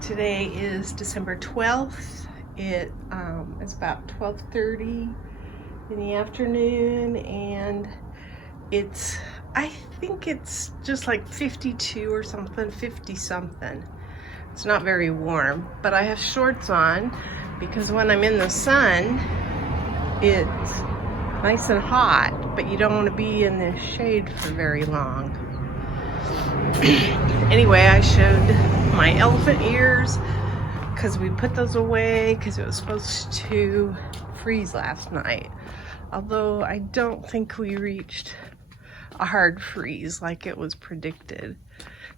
Today is December 12th. It's about 12:30 in the afternoon, and I think it's just like 52 or something, 50 something. It's not very warm, but I have shorts on because when I'm in the sun, it's nice and hot, but you don't want to be in the shade for very long. Anyway, I showed my elephant ears because we put those away because it was supposed to freeze last night. Although I don't think we reached a hard freeze like it was predicted,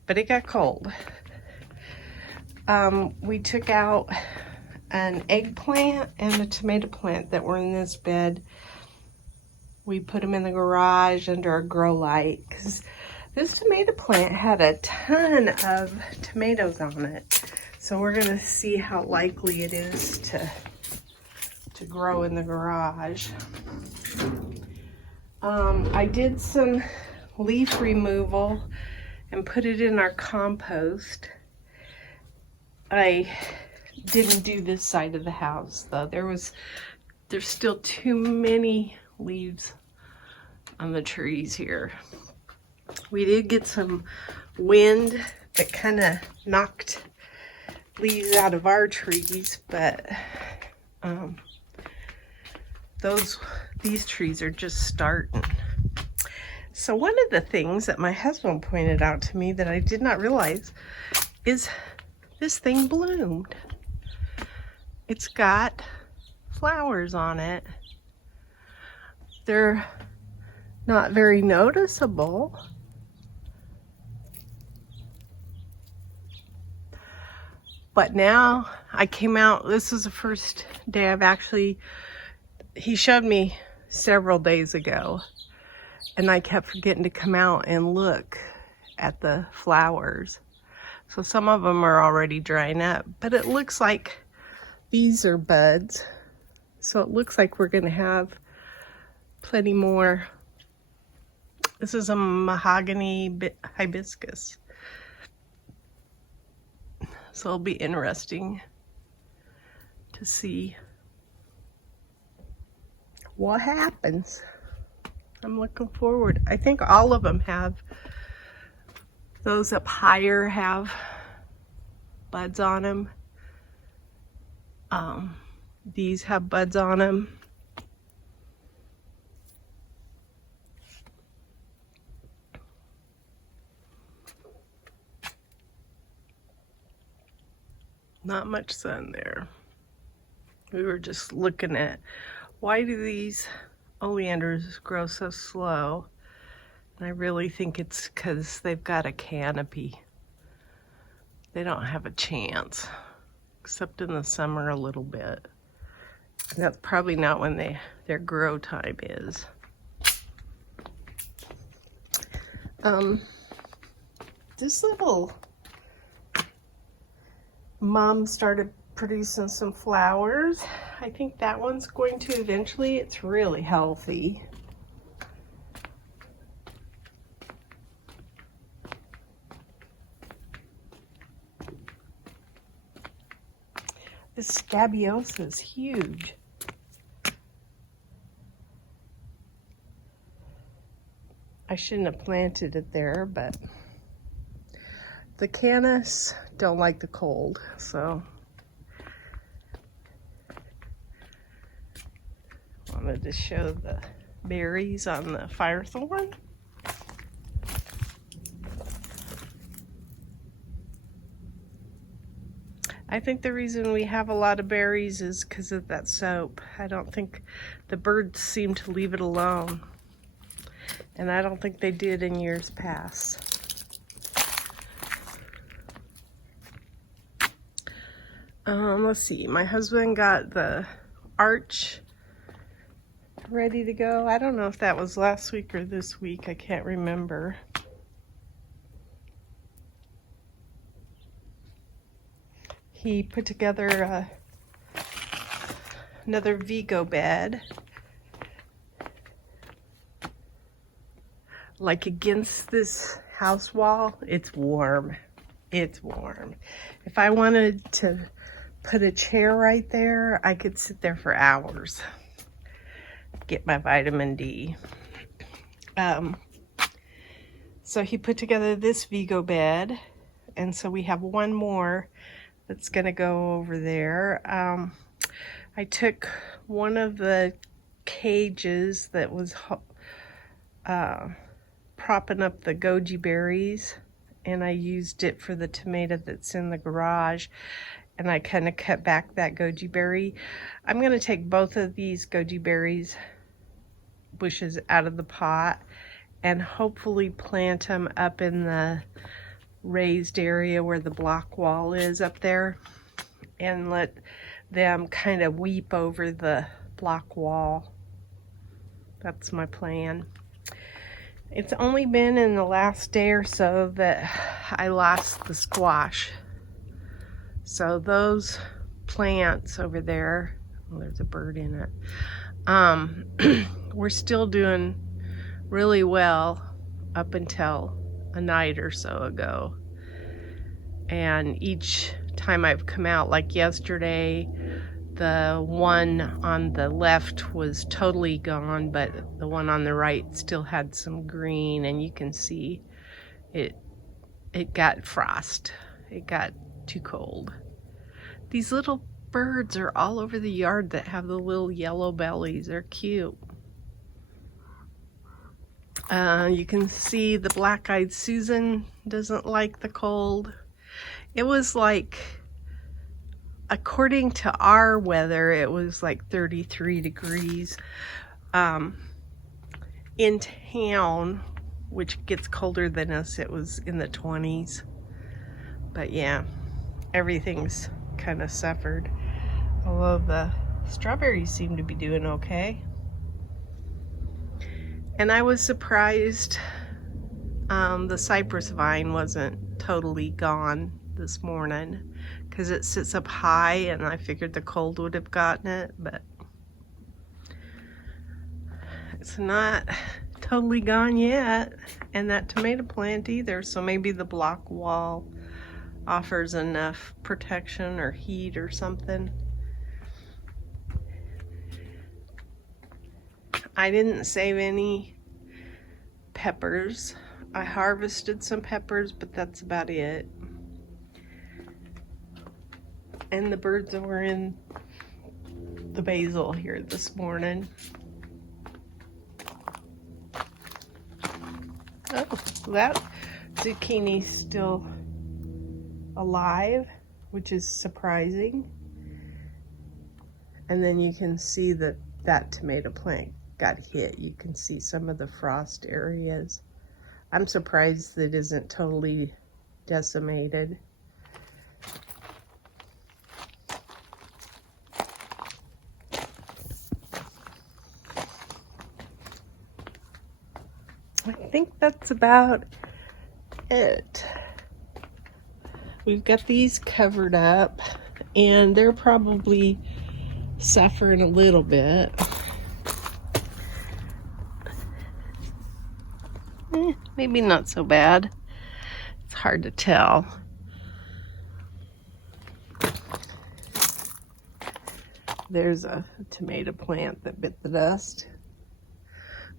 but it got cold. We took out an eggplant and a tomato plant that were in this bed. We put them in the garage under a grow light because this tomato plant had a ton of tomatoes on it. So we're gonna see how likely it is to grow in the garage. I did some leaf removal and put it in our compost. I didn't do this side of the house though. There's still too many leaves on the trees here. We did get some wind that kind of knocked leaves out of our trees, but these trees are just starting. So one of the things that my husband pointed out to me that I did not realize is this thing bloomed. It's got flowers on it. They're not very noticeable, but now I came out. This is the first day he showed me several days ago, and I kept forgetting to come out and look at the flowers. So some of them are already drying up, but it looks like these are buds. So it looks like we're gonna have plenty more. This is a mahogany hibiscus. So it'll be interesting to see what happens. I'm looking forward. I think all of them have, those up higher have buds on them. These have buds on them. Not much sun there. We were just looking at, why do these oleanders grow so slow? And I really think it's because they've got a canopy. They don't have a chance, except in the summer a little bit. And that's probably not when their grow time is. This little mom started producing some flowers. I think that one's going to eventually. It's really healthy. This scabiosa is huge. I shouldn't have planted it there, but the Canis don't like the cold, so wanted to show the berries on the firethorn. I think the reason we have a lot of berries is because of that soap. I don't think the birds seem to leave it alone, and I don't think they did in years past. Let's see, my husband got the arch ready to go. I don't know if that was last week or this week. I can't remember. He put together another Vigo bed, like against this house wall. It's warm. It's warm. If I wanted to put a chair right there, I could sit there for hours. Get my vitamin D. So he put together this Vigo bed, and so we have one more that's gonna go over there. I took one of the cages that was propping up the goji berries, and I used it for the tomato that's in the garage, and I kind of cut back that goji berry. I'm gonna take both of these goji berries bushes out of the pot and hopefully plant them up in the raised area where the block wall is up there, and let them kind of weep over the block wall. That's my plan. It's only been in the last day or so that I lost the squash. So those plants over there, oh, there's a bird in it. We're still doing really well up until a night or so ago. And each time I've come out, like yesterday, the one on the left was totally gone, but the one on the right still had some green, and you can see it got frost. It got too cold. These little birds are all over the yard that have the little yellow bellies. They're cute. You can see the black-eyed Susan doesn't like the cold. It was like, according to our weather, it was like 33 degrees. In town, which gets colder than us, it was in the 20s. But yeah, everything's kind of suffered. Although the strawberries seem to be doing okay. And I was surprised the cypress vine wasn't totally gone this morning, because it sits up high and I figured the cold would have gotten it, but it's not totally gone yet, and that tomato plant either. So maybe the block wall offers enough protection or heat or something. I didn't save any peppers. I harvested some peppers, but that's about it. And the birds were in the basil here this morning. Oh, that zucchini's still alive, which is surprising. And then you can see that that tomato plant got hit. You can see some of the frost areas. I'm surprised that it isn't totally decimated. I think that's about it. We've got these covered up, and they're probably suffering a little bit. Maybe not so bad. It's hard to tell. There's a tomato plant that bit the dust.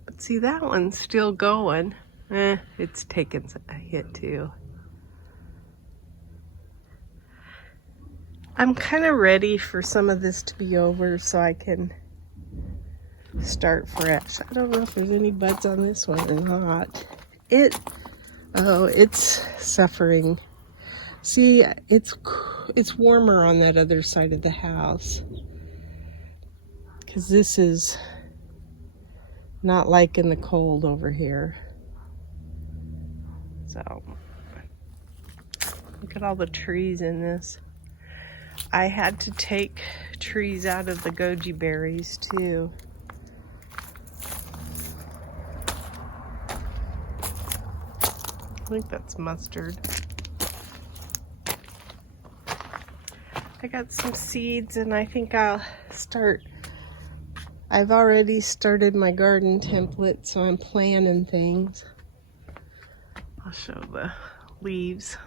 But see, that one's still going. It's taken a hit too. I'm kind of ready for some of this to be over so I can start fresh. I don't know if there's any buds on this one or not. It's suffering. See, it's warmer on that other side of the house, because this is not liking the cold over here. So look at all the trees in this. I had to take trees out of the goji berries too. I think that's mustard. I got some seeds, and I think I've already started my garden template, so I'm planting things. I'll show the leaves.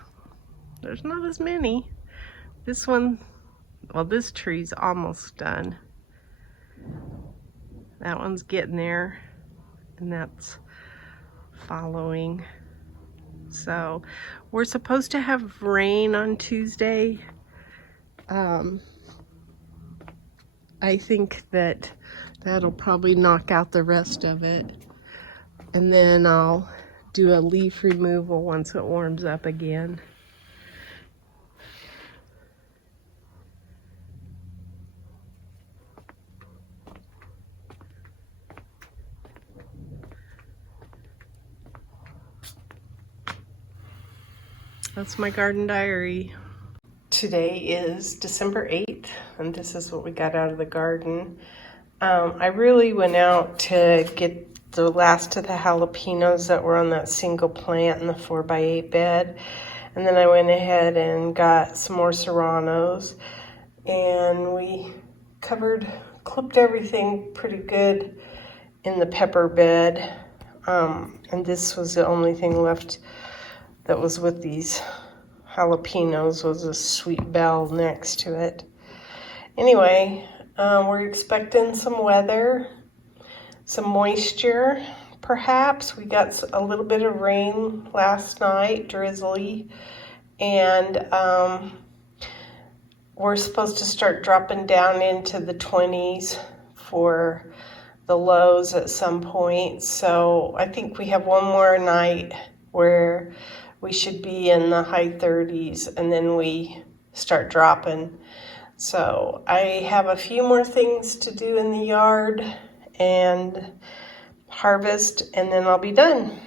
there's not as many. This one, well, this tree's almost done. That one's getting there, and that's following. So we're supposed to have rain on Tuesday. I think that'll probably knock out the rest of it. And then I'll do a leaf removal once it warms up again. That's my garden diary. Today is December 8th, and this is what we got out of the garden. I really went out to get the last of the jalapenos that were on that single plant in the 4x8 bed. And then I went ahead and got some more serranos, and we clipped everything pretty good in the pepper bed. And this was the only thing left that was with these jalapenos, was a sweet bell next to it. Anyway, we're expecting some weather, some moisture perhaps. We got a little bit of rain last night, drizzly, and we're supposed to start dropping down into the 20s for the lows at some point. So I think we have one more night where we should be in the high 30s, and then we start dropping. So I have a few more things to do in the yard and harvest, and then I'll be done.